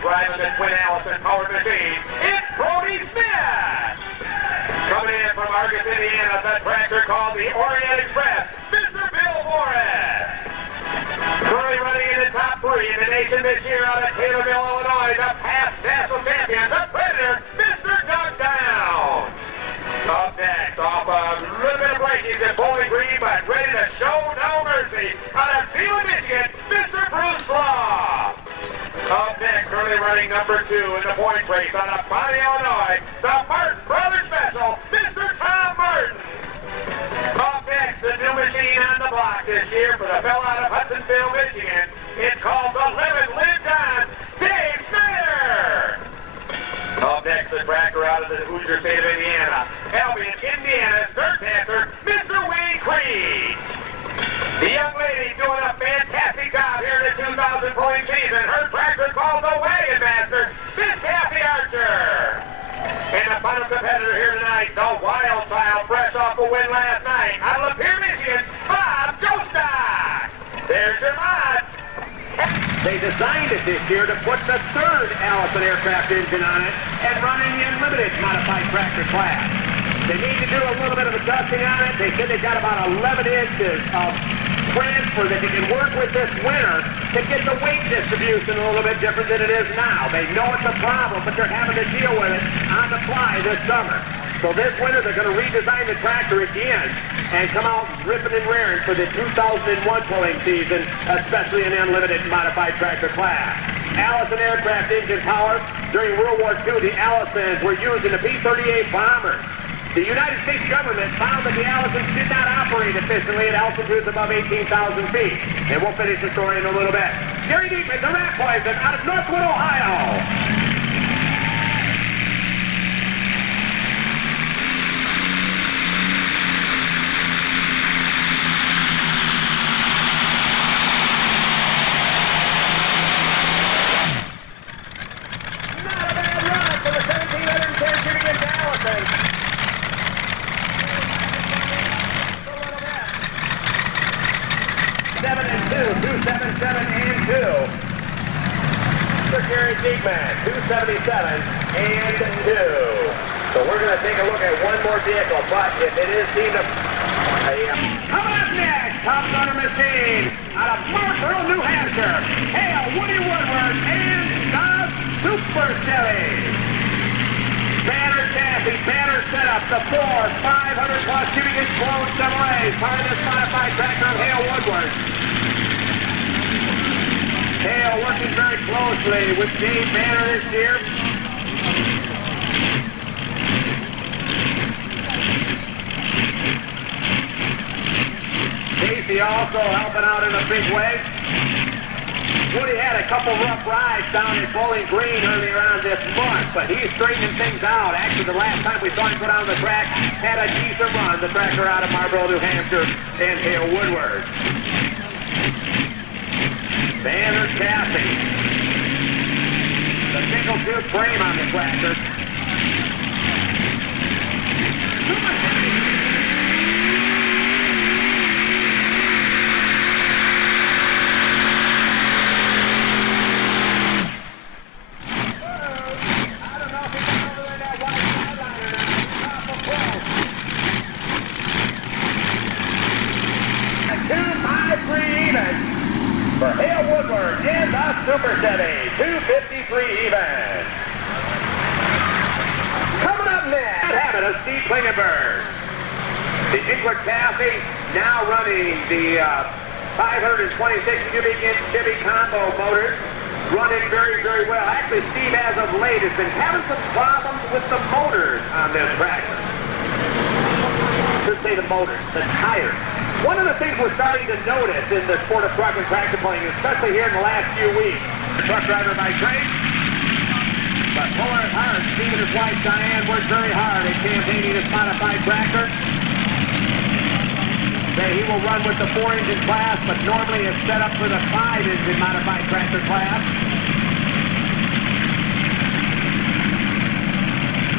driving the Twin Allison powered machine, it's Brody Smith. Coming in from Argus, Indiana, the tractor called the Orient Express, Mr. Bill Morris. Currently running in the top 3 in the nation this year out of Taylorville, Illinois, the past national champion, the Predator, Mr. Doug Downs. Up next, off a little bit of breakage at Bowling Green, but ready to show no mercy, out of Zeeland, Michigan, Mr. Bruce Law. Up next, currently running number 2 in the point race out of Bonnie, Illinois, the Martin Brothers Special, Mr. Tom Martin. Up next, the new machine on the block this year for the fellow out of Hudsonville, Michigan. It's called the Lemon Lid John, Dave Snyder. Up next, the tracker out of the Hoosier state of Indiana, Albion, Indiana's third dancer, Mr. Wayne Creed. The young lady doing a fantastic job here in the 2000 pulling season. Her tractor called the Wagon Master, Miss Kathy Archer. And the final competitor here tonight, the Wild Child, fresh off a win last night out of Lapeer, Michigan, Bob Jostock. There's your mod. They designed it this year to put the third Allison aircraft engine on it and run in the unlimited modified tractor class. They need to do a little bit of adjusting on it. They said they've got about 11 inches of transfer that you can work with this winter to get the weight distribution a little bit different than it is now. They know it's a problem, but they're having to deal with it on the fly this summer. So this winter, they're going to redesign the tractor again and come out ripping and raring for the 2001 pulling season, especially in the unlimited modified tractor class. Allison aircraft engine power. During World War II, the Allisons were used in the B-38 bombers. The United States government found that the Allisons did not operate efficiently at altitudes above 18,000 feet. And we'll finish the story in a little bit. Gary Deepman, the Rat Poison, out of Northwood, Ohio. Deepman, 277 and 2. So we're going to take a look at one more vehicle, but if it is deemed a... Coming up next, Top Gunner Machine out of Marlboro, New Hampshire. Hail Woody Woodward and the Super Chevy. Banner chassis, banner setup, the 500 plus cubic inch blown Chevrolets, part of this modified tractor of Hail Woodward. Hale working very closely with Dave Banner this year. Casey also helping out in a big way. Woody had a couple rough rides down in Bowling Green earlier on this month, but he's straightening things out. Actually, the last time we saw him go down the track, had a decent run, the tractor out of Marlboro, New Hampshire, and Hale Woodward. Banner chassis. The single tube frame on the tractor. Super heavy. I don't know if he got over in that white sideline or not. He's awful close. 2-5-3 even. For Hale Woodward and the Super Chevy, 253 even. Coming up next, having a Steve Klingenberg. The Inwood chassis now running the 526 cubic inch Chevy combo motors, running very, very well. Actually, Steve, as of late, has been having some problems with the motors on this tractor. I should say the motors, the tires. One of the things we're starting to notice in the sport of truck and tractor pulling, especially here in the last few weeks, truck driver by trade, but Fuller at Hart, Steve and his wife Diane worked very hard at campaigning this modified tractor. He will run with the 4-engine class, but normally it's set up for the 5-engine modified tractor class.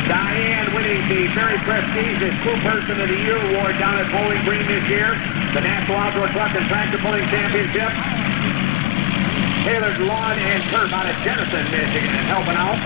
Diane winning the very prestigious Crew Person of the Year award down at Bowling Green this year, the National Outdoor Truck and Tractor Pulling Championship. Tailored Lawn and Turf out of Jenison, Michigan, helping out.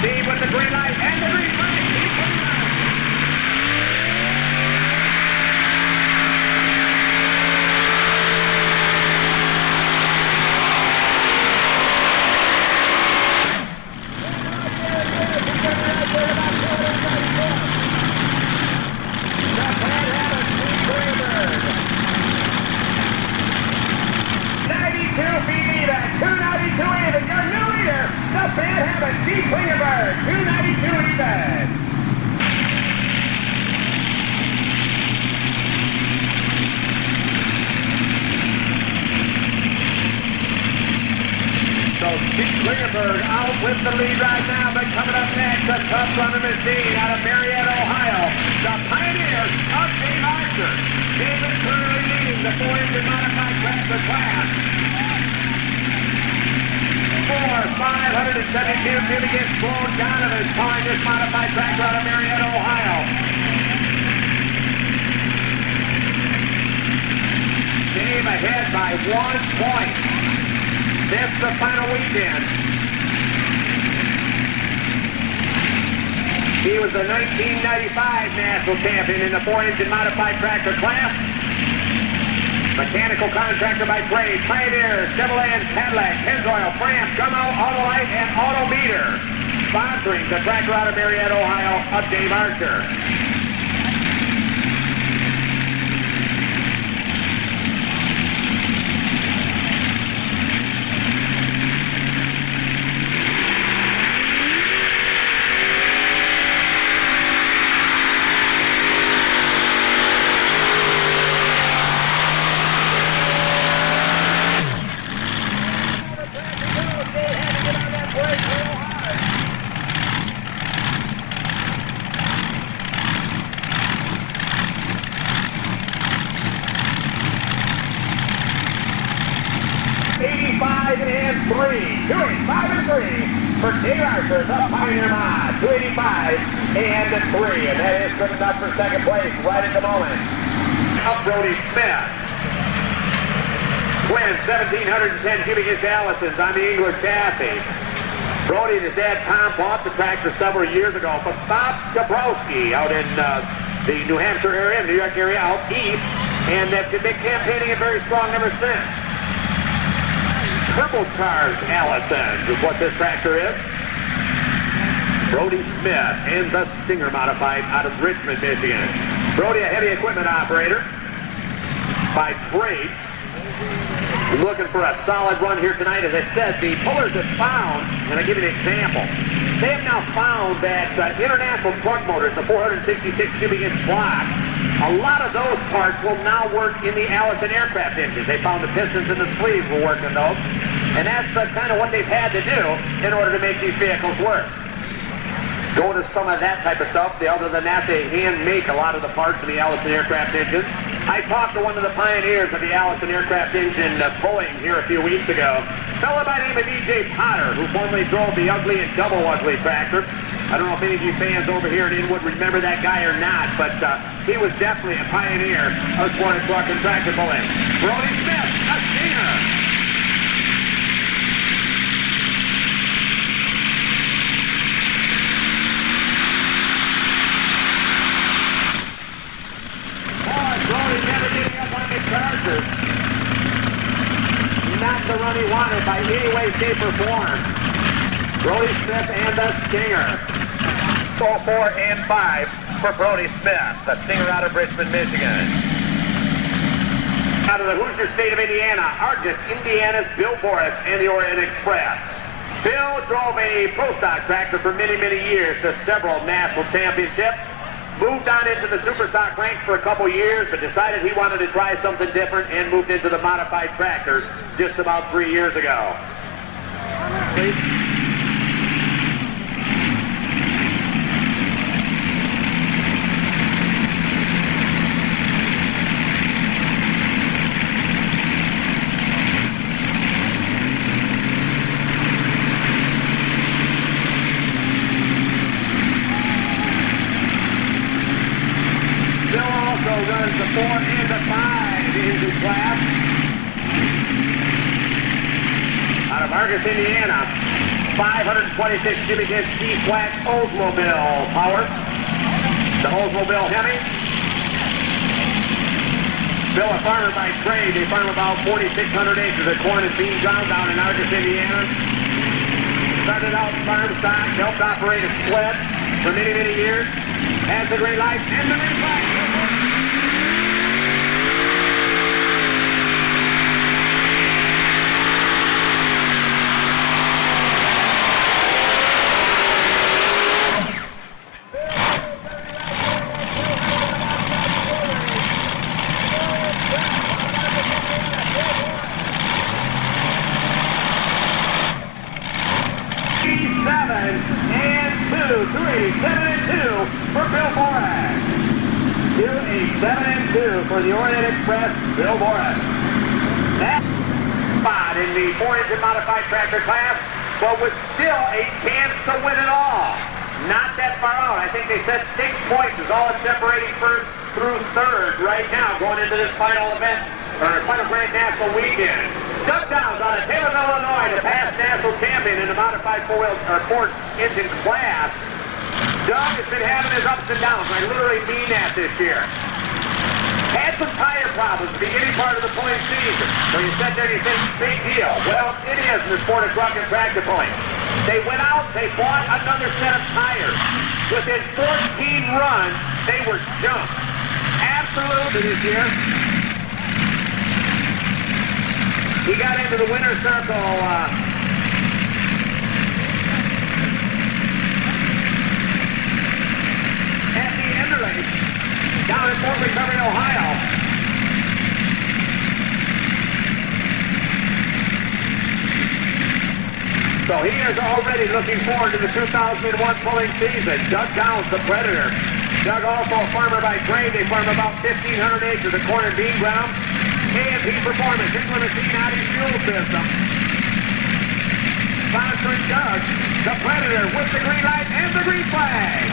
Steve with the green light and the green flag. Klingenberg out with the lead right now, but coming up next, a tough runner machine out of Marietta, Ohio. The Pioneers of Dave Archer. David currently leading the 4-engine modified tractor class. 572 cubic inch Sloan Donovan calling this modified tractor out of Marietta, Ohio. Dave ahead by 1 point. That's the final weekend. He was the 1995 national champion in the 4-engine modified tractor class. Mechanical contractor by trade, Pioneer, Chevrolet and Cadillac, Pennzoil, France, Gummel, Autolite, and Autometer. Sponsoring the tractor out of Marietta, Ohio, of Dave Archer. For Dave Archer, the Pioneer Mod, 285 and 3, and that is good enough for second place right at the moment. Up Brody Smith. Twin 1,710 cubic inch Allisons on the Inwood chassis. Brody and his dad Tom bought the tractor several years ago from Bob Dabrowski out in the New Hampshire area, New York area out east, and they've been campaigning it very strong ever since. Turbocharged Allison is what this tractor is. Brody Smith and the Stinger modified out of Richmond, Michigan. Brody, a heavy equipment operator by trade. Looking for a solid run here tonight. As I said, the pullers have found, and I'll give you an example. They have now found that international truck motors, the 466 cubic inch block, a lot of those parts will now work in the Allison aircraft engines. They found the pistons and the sleeves will work in those. And that's kind of what they've had to do in order to make these vehicles work. Go to some of that type of stuff. Other than that, they hand make a lot of the parts in the Allison aircraft engines. I talked to one of the pioneers of the Allison aircraft engine pulling here a few weeks ago. A fellow by the name of E.J. Potter, who formerly drove the ugly and double ugly tractor. I don't know if any of you fans over here in Inwood remember that guy or not, but he was definitely a pioneer of sport truck and tractor pulling. Brody Smith, a Stinger. Brody never getting up on the Chargers. Not the run he wanted by any way, shape, or form. Brody Smith and the Stinger. 4 and 5 for Brody Smith, the Stinger out of Richmond, Michigan. Out of the Hoosier state of Indiana, Argus, Indiana's Bill Boris and the Orient Express. Bill drove a pro stock tractor for many, many years to several national championships. Moved on into the super stock ranks for a couple years, but decided he wanted to try something different and moved into the modified tractors just about 3 years ago. Please. Argus, Indiana. 526 cubic inch D-flat Oldsmobile power. The Oldsmobile Hemi. Bill, a farmer by trade. They farm about 4,600 acres of corn and bean ground down in Argus, Indiana. Started out farm stock, helped operate a sled for many, many years. Has the green light and the green flag. For Bill Boras. 2-8-7-2 for the Orient Express, Bill Boras. That spot in the 4-engine modified tractor class, but with still a chance to win it all. Not that far out. I think they said 6 points is all it's separating first through third right now going into this final event, or final Grand National weekend. Doug Downs out of Taylorville, Illinois, the past national champion in the modified four-engine class. Doug has been having his ups and downs. I literally mean that this year. Had some tire problems the beginning part of the point season. So you said there, you think, big deal. Well, it is in the sport of truck and tractor point. They went out, they bought another set of tires. Within 14 runs, they were jumped. Absolutely this year. He got into the winner's circle at the end of the race down in Fort Recovery, Ohio. So he is already looking forward to the 2001 pulling season. Doug Downs, the Predator. Doug also a farmer by trade. They farm about 1,500 acres of corn and bean ground. A&P Performance, Inwood Machine Audi Fuel System. Sponsoring Doug, the Predator, with the green light and the green flag.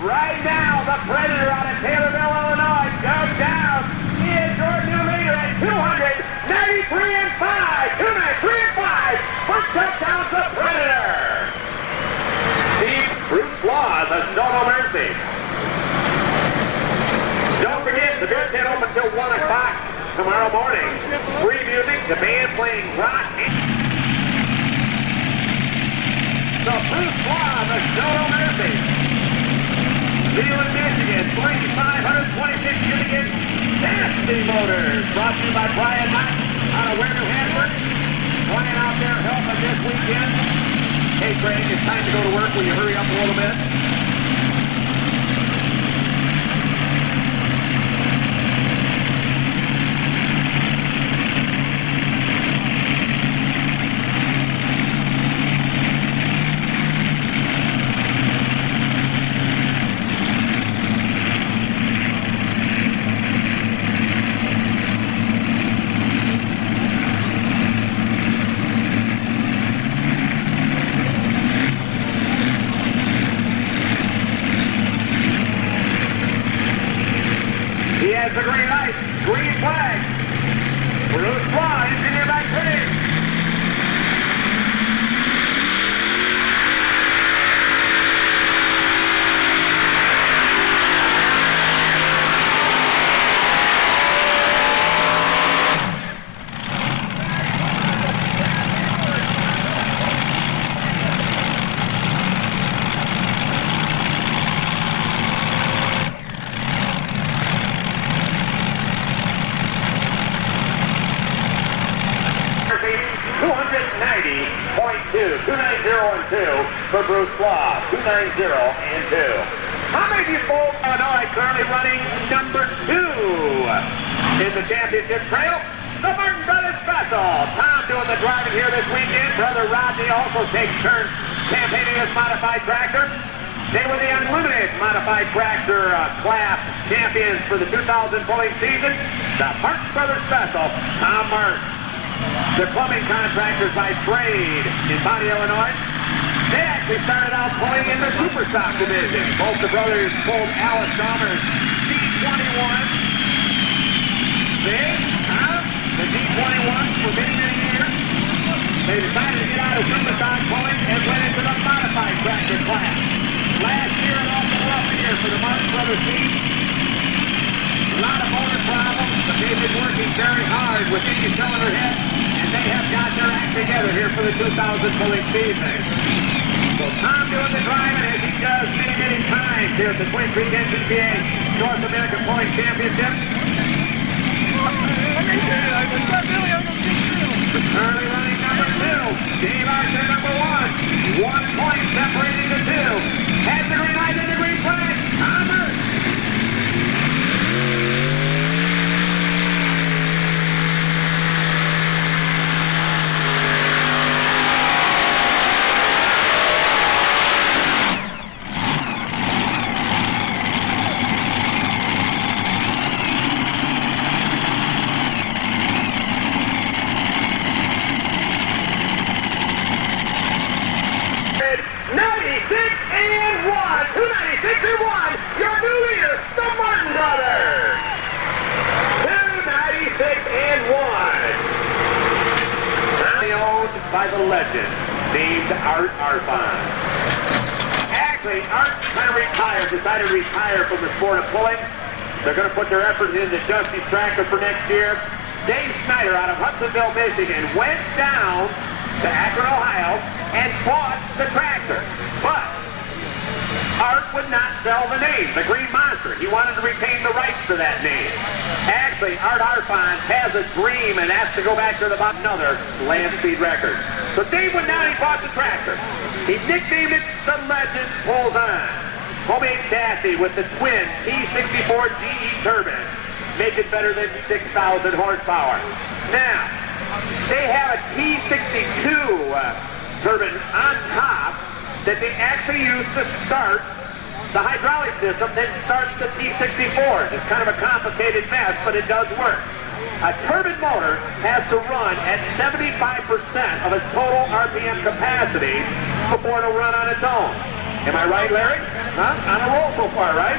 Right now, the Predator out of Taylorville, Illinois, Doug Downs. He is your new leader at 293 and 5. 293 and 5 for Doug Downs, the Predator. Steve Bruce Laws of No Mercy. Don't forget, the beer tent open until 1 o'clock tomorrow morning. Free music, the band playing rock. So Bruce Laws of No Mercy. Zeeland, Michigan, 3,526 cubic inch Nasty Motors. Brought to you by Brian Knight out of Ware, New Hampshire. Brian out there helping this weekend. Hey, Craig, it's time to go to work. Will you hurry up a little bit? The green light, green flag. Bruce Law, engineer by Craig. For Bruce Law, 290 and 2. How many of you folks in Illinois currently running number 2 in the championship trail? The Martin Brothers Special. Tom doing the driving here this weekend. Brother Rodney also takes turns campaigning this modified tractor. They were the Unlimited Modified Tractor class champions for the 2000 pulling season. The Hart Brothers Special, Tom Martin. The plumbing contractors by trade in Bonnie, Illinois. They actually started out pulling in the Superstock division. Both the brothers pulled Alice Dahmer's D21. See? The D21 for many, many years. They decided to get out of Superstock pulling and went into the modified tractor class. Last year, an awful rough year for the Martin Brothers team. A lot of motor problems, but they've been working very hard with each cylinder head, and they have got their act together here for the 2000 pulling season. So Tom doing the driving as he does many, many times here at the Twin Creek NTPA North American Pulling Championship. Early running number 2, Dave Archer number 1. 1 point separating the two. Has the green light and the green flag. Thomas. By the legend named Hart. Actually, Hart kind of retired, decided to retire from the sport of pulling. They're going to put their effort into Dusty's tractor for next year. Dave Snyder out of Hudsonville, Michigan, went down to Akron, Ohio, and bought the tractor. But Hart would not sell the name, the Green Monster. He wanted to retain the rights to that name. Actually, Hart Arfon has a dream and has to go back to another land speed record. So Dave went down, he bought the tractor. He nicknamed it the Legend Pulls On. Homemade chassis with the twin T64 GE turbine. Make it better than 6,000 horsepower. Now, they have a T62 turbine on top that they actually use to start the hydraulic system, then starts the T64. It's kind of a complicated mess, but it does work. A turbine motor has to run at 75% of its total RPM capacity before it'll run on its own. Am I right, Larry? Huh? On a roll so far, right?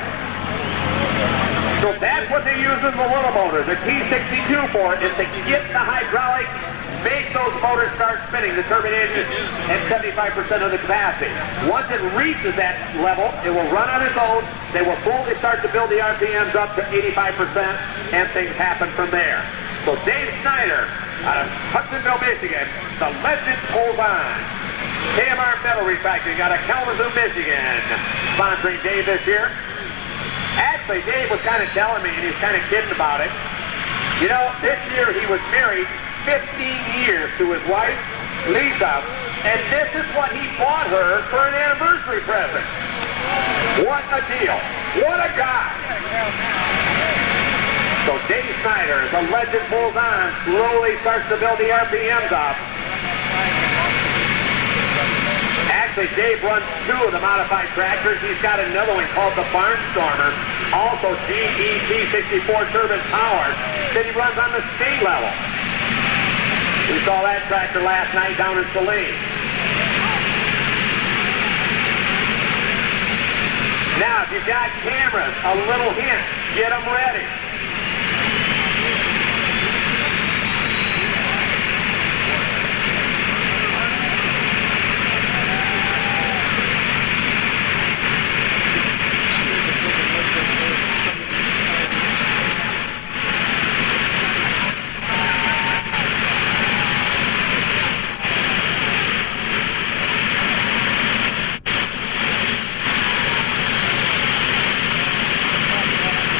So that's what they use in the little motor, the T62 for, is to get the hydraulic, make those motors start spinning, the turbine engine, at 75% of the capacity. Once it reaches that level, it will run on its own. They will slowly start to build the RPMs up to 85%, and things happen from there. So Dave Snyder, out of Hudsonville, Michigan, the Legend Pulls On. KMR Metal Recycling out of Kalamazoo, Michigan, sponsoring Dave this year. Actually, Dave was kind of telling me, and he was kind of kidding about it. You know, this year he was married 15 years to his wife, Lisa, and this is what he bought her for an anniversary present. What a deal. What a guy. So Dave Snyder, the Legend Pulls On, slowly starts to build the RPMs up. Actually, Dave runs 2 of the modified tractors. He's got another one called the Barnstormer, also GET64 turbine powered, that he runs on the speed level. We saw that tractor last night down in Saline. Now, if you've got cameras, a little hint, get them ready.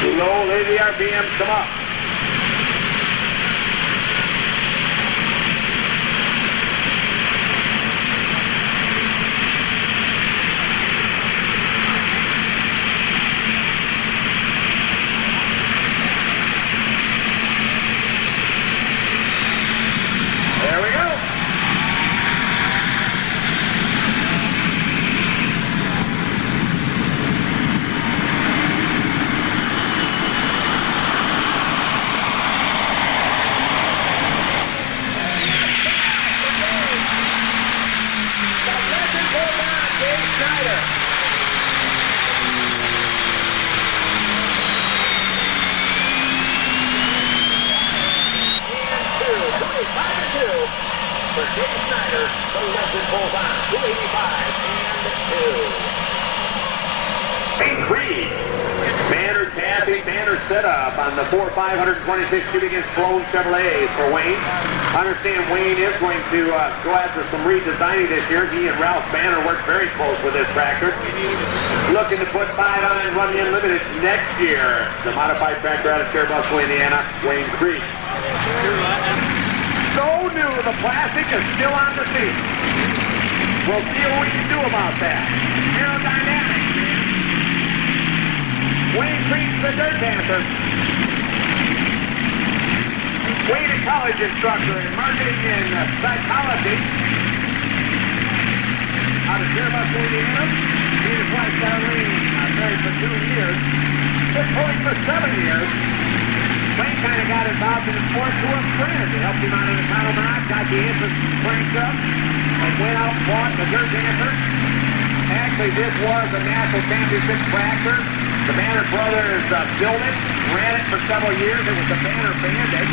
Slowly the RPMs come up. There we go. for Jay Snyder. So Leslie pulls on 285 and 2. Wayne Creed. Banner tapping, banner set up on the 4,526 shooting inch Flown Chevrolets for Wayne. I understand Wayne is going to go after some redesigning this year. He and Ralph Banner worked very close with this tractor. Looking to put 5 on and run the Unlimited next year. The modified tractor out of Scarebusco, Indiana, Wayne Creed. So new, the plastic is still on the seat. We'll see what we can do about that. Aerodynamics, man. Wayne Creed's the Dirt Dancer. Wayne, a college instructor in marketing and psychology. Out of Scarebusco, Indiana. He and his wife, Darlene, married for 2 years. Been pulling for 7 years. Wayne kind of got involved in the sport through a friend. He helped him out in the title knock, got the interest cranked up, and went out and bought the Dirt Dancer. Actually, this was a national championship tractor. The Banner brothers built it, ran it for several years. It was the Banner Bandit.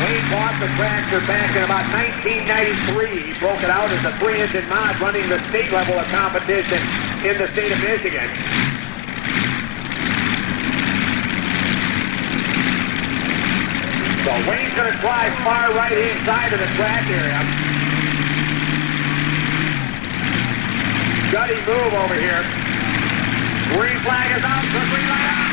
Wayne bought the tractor back in about 1993. He broke it out as a 3-engine mod running the state level of competition in the state of Michigan. So Wayne's going to try far right-hand side of the track area. Gutty move over here. Green flag is out. The green light out.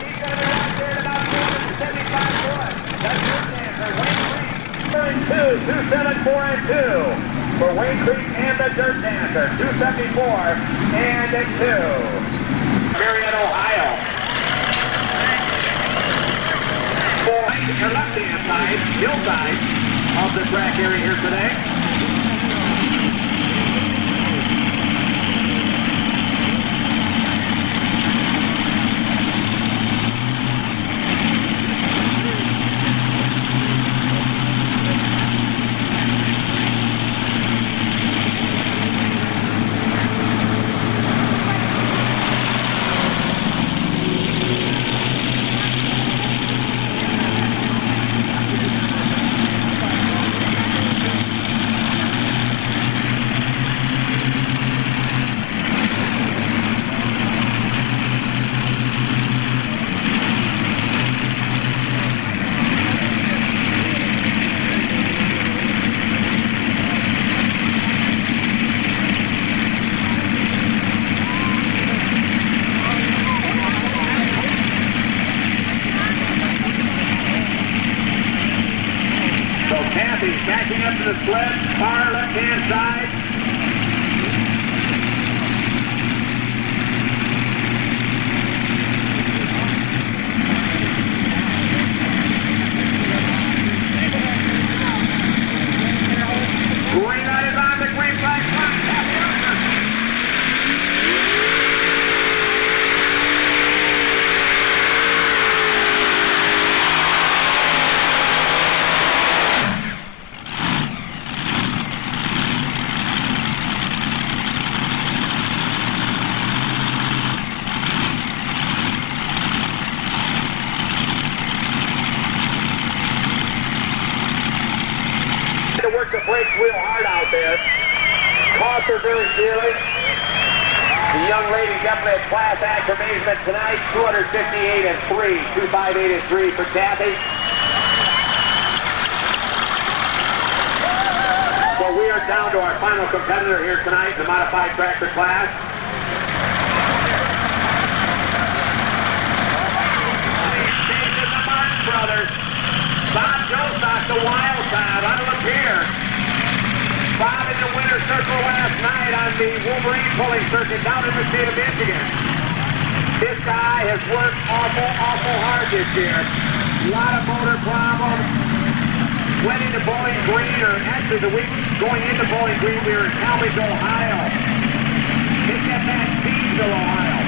He's going to be right there at about 275 foot. That's your dancer. Wayne Creed. 274 and 2. For Wayne Creed and the Dirt Dancer, 274 and 2. Marion, Ohio. For the left-hand side, hillside of the track area here today. Backing up to the sled, far left-hand side. Green light is on, the green flag flying. To work the brakes real hard out there. Cost her very dearly. The young lady definitely a class act amazement tonight. 258 and 3. 258 and 3 for Kathy. So we are down to our final competitor here tonight in the modified tractor class. The Martin brothers. Bob Joseph, the wild side, on Lapeer. Bob in the winner's circle last night on the Wolverine pulling circuit down in the state of Michigan. This guy has worked awful hard this year. A lot of motor problems. Went into Bowling Green, or actually the week going into Bowling Green, we were in Talmadge, Ohio. They get back Beachville, Ohio.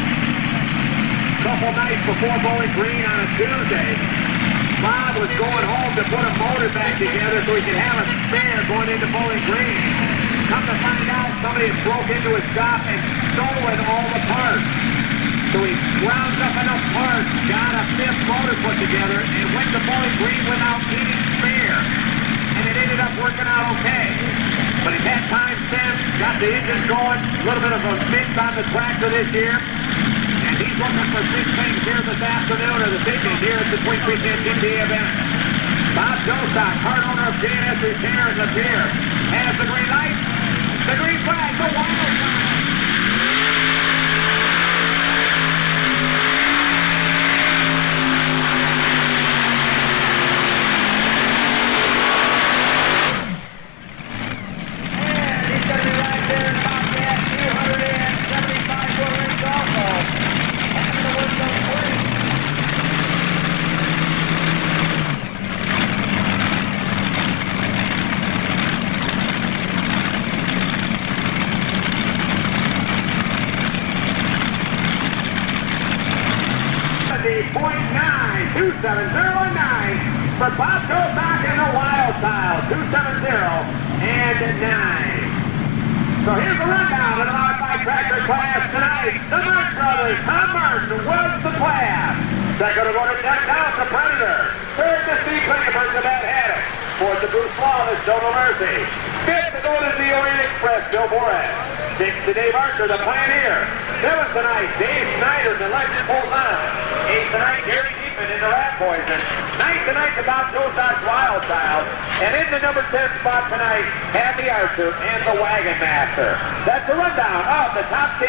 Couple nights before Bowling Green on a Tuesday. Bob was going home to put a motor back together so he could have a spare going into Bowling Green. Come to find out, somebody had broke into his shop and stolen all the parts. So he rounds up enough parts, got a fifth motor put together, and went to Bowling Green without any spare. And it ended up working out okay. But he's had time since, got the engine going, a little bit of a mix on the tractor this year. And he's looking for big things here this afternoon or this evening here at the Twin Creek NTPA event. Bob Jostock, part owner of J&S Repair, is up here. Has the green light, the green flag, the wild flag. For Bob Jostock in the Wild Style, 270 and 9. So here's the rundown of the modified tractor class tonight. The Martin brothers, Tom Martin was the class. Second to go to Jack Down, the Predator. Third to Steve Klingenberg, the Bad Habit. Fourth to Bruce Flawless, Joe No Mercy. Fifth to go to the Orient Express, Bill Borat. Sixth to Dave Archer, the Pioneer. Seventh tonight, Dave Snyder, the Legend pulls on. Eighth tonight, Gary in the Rat Poison. Ninth tonight to Bob Jostock's Wild Style. And in the number 10 spot tonight, Happy Archer and the Wagon Master. That's the rundown of the top 10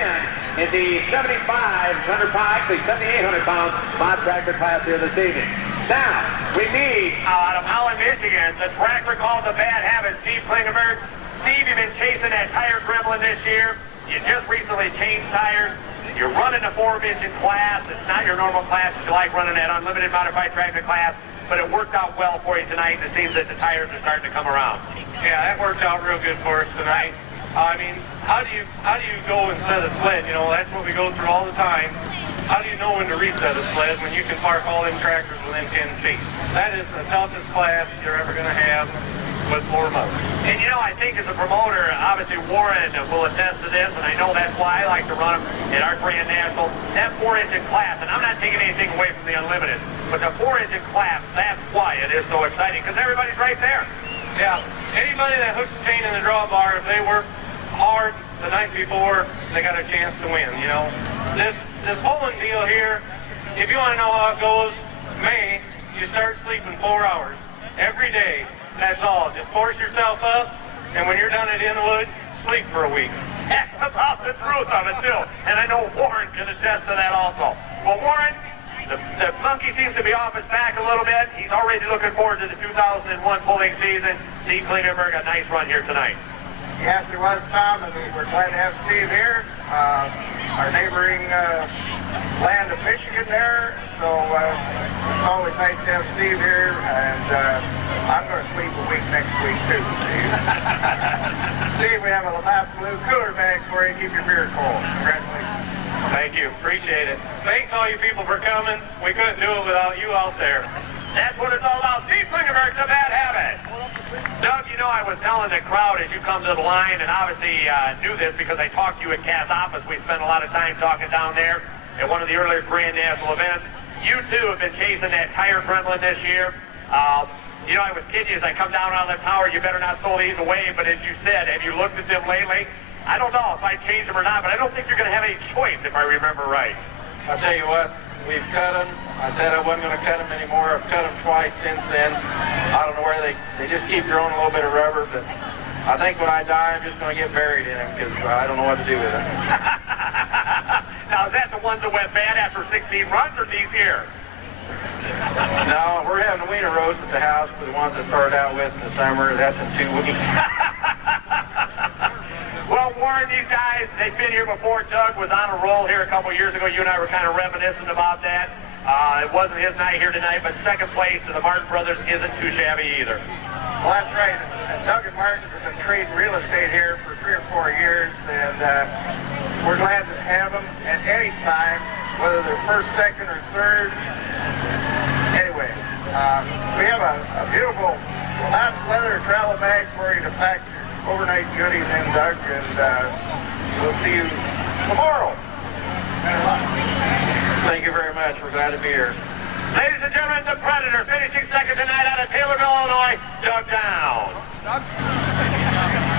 in the 7,500 pound, actually 7,800 pound mod tractor class here this evening. Now, we meet out of Holland, Michigan, the tractor called the Bad Habit, Steve Klingenberg. Steve, you've been chasing that tire gremlin this year. You just recently changed tires. You're running a 4-engine class. It's not your normal class. You like running that unlimited modified tractor class, but it worked out well for you tonight, and it seems that the tires are starting to come around. Yeah, that worked out real good for us tonight. I mean, how do you go and set a sled? You know, that's what we go through all the time. How do you know when to reset a sled when you can park all them tractors within 10 feet? That is the toughest class you're ever going to have with 4 motors. And you know, I think as a promoter, obviously Warren will attest to this, and I know that's why I like to run them at our Grand National. That 4-engine class, and I'm not taking anything away from the Unlimited, but the 4-engine class, that's why it is so exciting, because everybody's right there. Yeah, anybody that hooks the chain in the drawbar, if they work hard the night before, they got a chance to win, you know. This bowling deal here, if you want to know how it goes, May, you start sleeping 4 hours every day. That's all. Just force yourself up, and when you're done at Inwood, sleep for a week. That's about the truth of it, too. And I know Warren can attest to that also. Well, Warren, the monkey seems to be off his back a little bit. He's already looking forward to the 2001 pulling season. Steve Klingenberg, a nice run here tonight. Yes, it was, Tom, and we're glad to have Steve here. Our neighboring land of Michigan there, so it's always nice to have Steve here, and I'm going to sleep a week next week too, Steve. Steve, we have a lap blue cooler bag for you. Keep your beer cold. Congratulations. Thank you. Appreciate it. Thanks all you people for coming. We couldn't do it without you out there. That's what it's all about. Steve Klingenberg's a Bad Habit. Doug, you know, I was telling the crowd as you come to the line, and obviously knew this because I talked to you at Cass office. We spent a lot of time talking down there at one of the earlier Grand National events. You, too, have been chasing that tire gremlin this year. You know, I was kidding you as I come down out of the tower, you better not throw these away, but as you said, have you looked at them lately? I don't know if I changed them or not, but I don't think you're going to have any choice, if I remember right. I'll tell you what, we've cut them. I said I wasn't going to cut them anymore. I've cut them twice since then. I don't know where they just keep growing a little bit of rubber, but I think when I die, I'm just going to get buried in them because I don't know what to do with them. Now, is that the ones that went bad after 16 runs or these here? No, we're having a wiener roast at the house for the ones that started out with in the summer. That's in 2 weeks. Well, Warren, these guys, they've been here before. Doug was on a roll here a couple years ago. You and I were kind of reminiscent about that. It wasn't his night here tonight, but second place to the Martin brothers isn't too shabby either. Well, that's right. Doug and Martin have been trading real estate here for 3 or 4 years, and we're glad to have them at any time, whether they're first, second, or third. Anyway, We have a beautiful last leather travel bag for you to pack your overnight goodies in, Doug, and we'll see you tomorrow. Thank you very much. We're glad to be here. Ladies and gentlemen, the Predator finishing second tonight out of Taylorville, Illinois, Doug Down.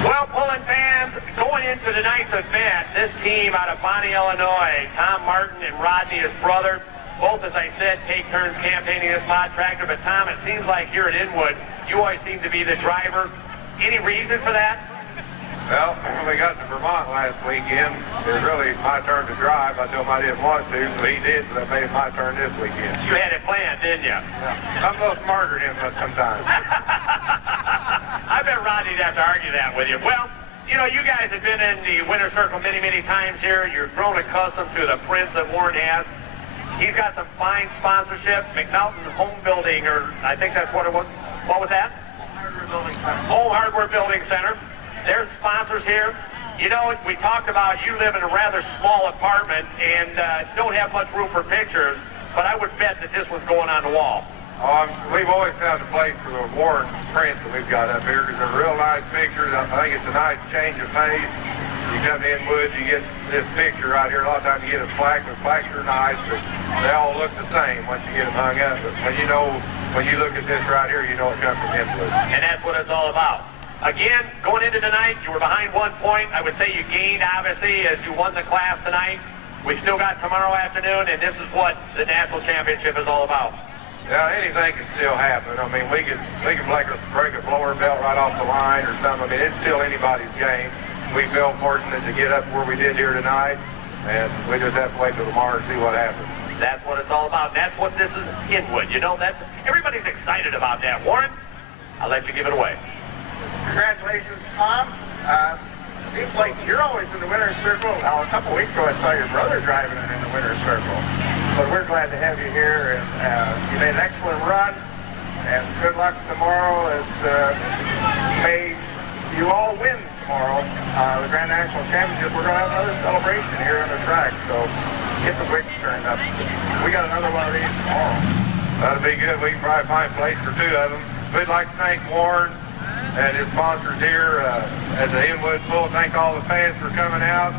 Well, pulling fans, going into tonight's event, this team out of Bonnie, Illinois, Tom Martin and Rodney, his brother, both, as I said, take turns campaigning this mod tractor. But, Tom, it seems like here at Inwood, you always seem to be the driver. Any reason for that? Well, when we got to Vermont last weekend, it was really my turn to drive. I told him I didn't want to, so he did, so that made it my turn this weekend. You had it planned, didn't you? Yeah. I'm a little smarter than him sometimes. I bet Rodney'd have to argue that with you. Well, you know, you guys have been in the winner's circle many, many times here. You're grown accustomed to the prints that Warren has. He's got some fine sponsorship. McNaughton Home Building, or I think that's what it was. What was that? Home Hardware Building Center. There's sponsors here. You know, we talked about you live in a rather small apartment and don't have much room for pictures, but I would bet that this one's going on the wall. We've always found a place for the Warren prints that we've got up here because they're real nice pictures. I think it's a nice change of pace. You come to Inwood, you get this picture right here. A lot of times you get a plaque, but plaques are nice, but they all look the same once you get them hung up. But when you look at this right here, you know it comes from Inwood. And that's what it's all about. Again, going into tonight, you were behind 1 point. I would say you gained, obviously, as you won the class tonight. We still got tomorrow afternoon, and this is what the national championship is all about. Yeah, anything can still happen. I mean, we can break a blower belt right off the line or something. I mean, it's still anybody's game. We feel fortunate to get up where we did here tonight, and we just have to wait till tomorrow and see what happens. That's what it's all about. That's what this is Inwood. You know, everybody's excited about that. Warren, I'll let you give it away. Congratulations, Tom. Seems like you're always in the winner's circle. Now, a couple weeks ago, I saw your brother driving it in the winner's circle. But we're glad to have you here, and you made an excellent run. And good luck tomorrow as may you all win tomorrow. The Grand National Championship, we're going to have another celebration here on the track. So get the wicks turned up. We got another one of these tomorrow. That'll be good. We can probably find a place for 2 of them. We'd like to thank Warren and his sponsors here at the Inwood Pool. Thank all the fans for coming out.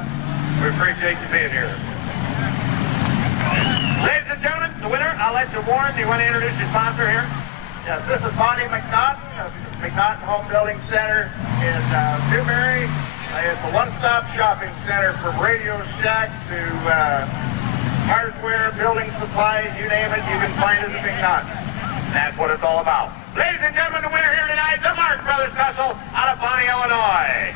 We appreciate you being here. Ladies and gentlemen, the winner, I'll let you, Warren. Do you want to introduce your sponsor here? Yes, this is Bonnie McNaughton of McNaughton Home Building Center in Newberry. It's a one-stop shopping center from Radio Shack to hardware, building supplies, you name it, you can find it at McNaughton. That's what it's all about. Ladies and gentlemen, the winner here tonight, the Martin Brothers Special out of Bonnie, Illinois.